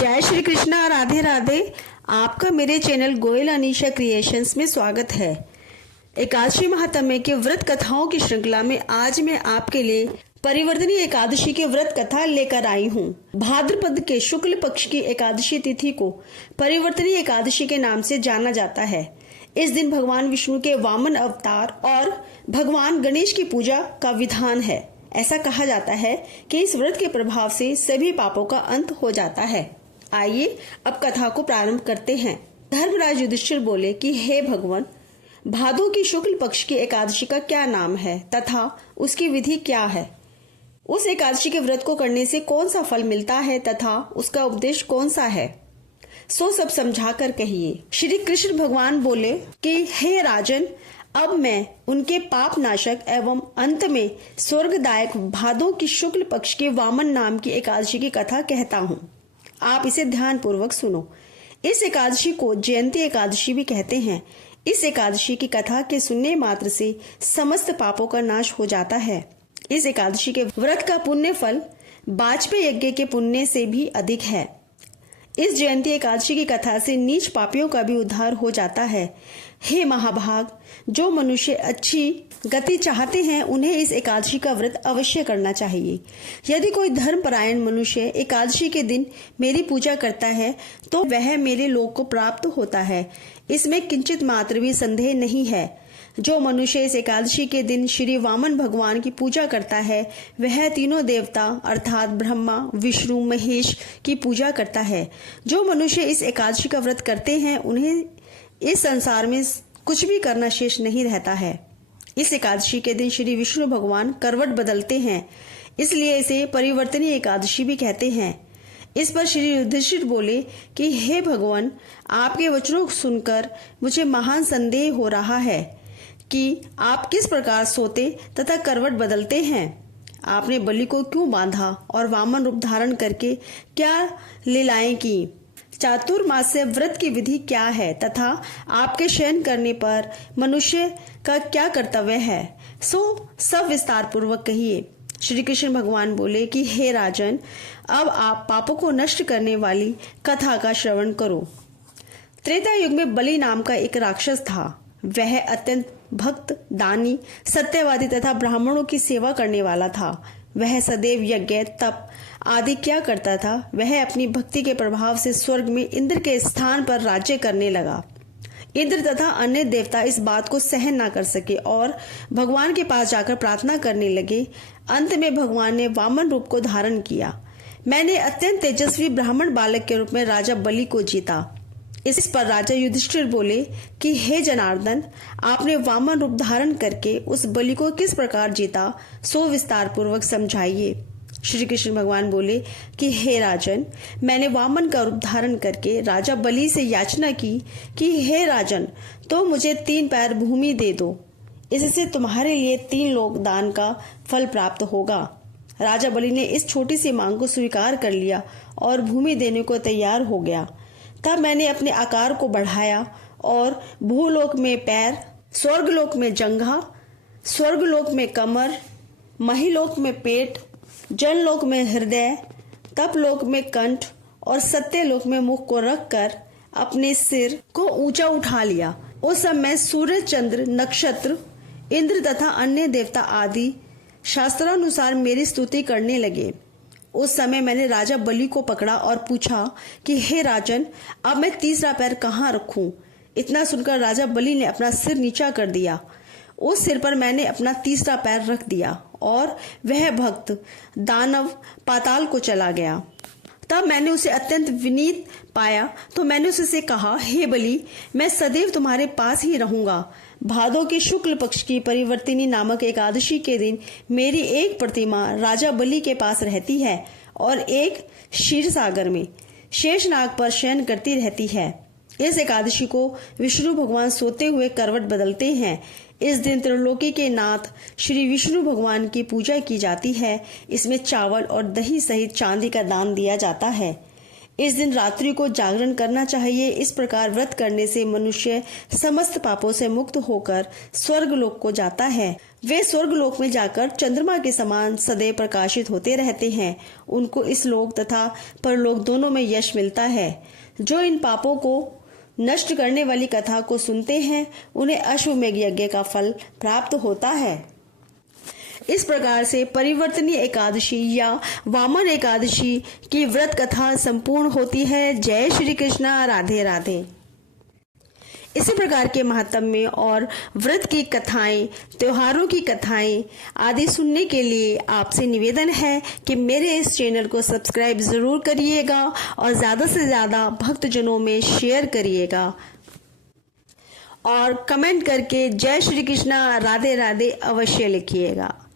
जय श्री कृष्णा, राधे राधे। आपका मेरे चैनल गोयल अनीशा क्रिएशंस में स्वागत है। एकादशी महात्म्य के व्रत कथाओं की श्रृंखला में आज मैं आपके लिए परिवर्तनी एकादशी की व्रत कथा लेकर आई हूँ। भाद्रपद के शुक्ल पक्ष की एकादशी तिथि को परिवर्तनी एकादशी के नाम से जाना जाता है। इस दिन भगवान विष्णु के वामन अवतार और भगवान गणेश की पूजा का विधान है। ऐसा कहा जाता है कि इस व्रत के प्रभाव से सभी पापों का अंत हो जाता है। आइए अब कथा को प्रारंभ करते हैं। धर्मराज युधिष्ठिर बोले कि हे भगवान, भादो की शुक्ल पक्ष की एकादशी का क्या नाम है तथा उसकी विधि क्या है? उस एकादशी के व्रत को करने से कौन सा फल मिलता है तथा उसका उपदेश कौन सा है? सो सब समझा कर कहिए। श्री कृष्ण भगवान बोले कि हे राजन, अब मैं उनके पाप नाशक एवं अंत में स्वर्गदायक भादो की शुक्ल पक्ष के वामन नाम की एकादशी की कथा कहता हूँ। आप इसे ध्यान पूर्वक सुनो। इस एकादशी को जयंती एकादशी भी कहते हैं। इस एकादशी की कथा के सुनने मात्र से समस्त पापों का नाश हो जाता है। इस एकादशी के व्रत का पुण्य फल वाजपेय यज्ञ के पुण्य से भी अधिक है। इस जयंती एकादशी की कथा से नीच पापियों का भी उद्धार हो जाता है। हे महाभाग, जो मनुष्य अच्छी गति चाहते हैं उन्हें इस एकादशी का व्रत अवश्य करना चाहिए। यदि कोई धर्मपरायण मनुष्य एकादशी के दिन मेरी पूजा करता है तो वह मेरे लोक को प्राप्त होता है। इसमें किंचित मात्र भी संदेह नहीं है। जो मनुष्य इस एकादशी के दिन श्री वामन भगवान की पूजा करता है वह तीनों देवता अर्थात ब्रह्मा, विष्णु, महेश की पूजा करता है। जो मनुष्य इस एकादशी का व्रत करते हैं उन्हें इस संसार में कुछ भी करना शेष नहीं रहता है। इस एकादशी के दिन श्री विष्णु भगवान करवट बदलते हैं, इसलिए इसे परिवर्तनी एकादशी भी कहते हैं। इस पर श्री युधिष्ठिर बोले कि हे भगवान, आपके वचनों को सुनकर मुझे महान संदेह हो रहा है कि आप किस प्रकार सोते तथा करवट बदलते हैं। आपने बलि को क्यों बांधा और वामन रूप धारण करके क्या लीलाएं की? चातुर्मास्य व्रत की विधि क्या है तथा आपके शयन करने पर मनुष्य का क्या कर्तव्य है? सो सब विस्तार पूर्वक कहिए। श्री कृष्ण भगवान बोले कि हे राजन, अब आप पापों को नष्ट करने वाली कथा का श्रवण करो। त्रेता युग में बलि नाम का एक राक्षस था। वह अत्यंत भक्त, दानी, सत्यवादी तथा ब्राह्मणों की सेवा करने वाला था। वह सदैव यज्ञ, तप आदि क्या करता था। वह अपनी भक्ति के प्रभाव से स्वर्ग में इंद्र के स्थान पर राज्य करने लगा। इंद्र तथा अन्य देवता इस बात को सहन न कर सके और भगवान के पास जाकर प्रार्थना करने लगे। अंत में भगवान ने वामन रूप को धारण किया। मैंने अत्यंत तेजस्वी ब्राह्मण बालक के रूप में राजा बलि को जीता। इस पर राजा युधिष्ठिर बोले कि हे जनार्दन, आपने वामन रूप धारण करके उस बलि को किस प्रकार जीता, सो विस्तार पूर्वक समझाइए। श्री कृष्ण भगवान बोले कि हे राजन, मैंने वामन का रूप धारण करके राजा बलि से याचना की कि हे राजन, तो मुझे 3 पैर भूमि दे दो। इससे तुम्हारे लिए 3 लोक दान का फल प्राप्त होगा। राजा बलि ने इस छोटी सी मांग को स्वीकार कर लिया और भूमि देने को तैयार हो गया। तब मैंने अपने आकार को बढ़ाया और भूलोक में पैर, स्वर्गलोक में जंघा, स्वर्गलोक में कमर, महिलोक में पेट, जनलोक में हृदय, तपलोक में कंठ और सत्यलोक में मुख को रखकर अपने सिर को ऊंचा उठा लिया। उस समय सूर्य, चंद्र, नक्षत्र, इंद्र तथा अन्य देवता आदि शास्त्रानुसार मेरी स्तुति करने लगे। उस समय मैंने राजा बलि को पकड़ा और पूछा कि हे राजन, अब मैं तीसरा पैर कहाँ रखूं? इतना सुनकर राजा बलि ने अपना सिर नीचा कर दिया। उस सिर पर मैंने अपना तीसरा पैर रख दिया और वह भक्त दानव पाताल को चला गया। तब मैंने उसे अत्यंत विनीत पाया तो मैंने उससे कहा, हे बलि, मैं सदैव तुम्हारे पास ही रहूंगा। भादो के शुक्ल पक्ष की परिवर्तिनी नामक एकादशी के दिन मेरी एक प्रतिमा राजा बलि के पास रहती है और एक क्षीर सागर में शेषनाग पर शयन करती रहती है। इस एकादशी को विष्णु भगवान सोते हुए करवट बदलते हैं। इस दिन त्रिलोकी के नाथ श्री विष्णु भगवान की पूजा की जाती है। इसमें चावल और दही सहित चांदी का दान दिया जाता है। इस दिन रात्रि को जागरण करना चाहिए। इस प्रकार व्रत करने से मनुष्य समस्त पापों से मुक्त होकर स्वर्ग लोक को जाता है। वे स्वर्ग लोक में जाकर चंद्रमा के समान सदैव प्रकाशित होते रहते हैं। उनको इस लोक तथा परलोक दोनों में यश मिलता है। जो इन पापों को नष्ट करने वाली कथा को सुनते हैं उन्हें अश्वमेघ यज्ञ का फल प्राप्त होता है। इस प्रकार से परिवर्तनीय एकादशी या वामन एकादशी की व्रत कथा संपूर्ण होती है। जय श्री कृष्णा। राधे राधे। इसी प्रकार के महात्म्य और व्रत की कथाएं, त्योहारों की कथाएं आदि सुनने के लिए आपसे निवेदन है कि मेरे इस चैनल को सब्सक्राइब जरूर करिएगा और ज्यादा से ज्यादा भक्तजनों में शेयर करिएगा और कमेंट करके जय श्री कृष्णा राधे राधे अवश्य लिखिएगा।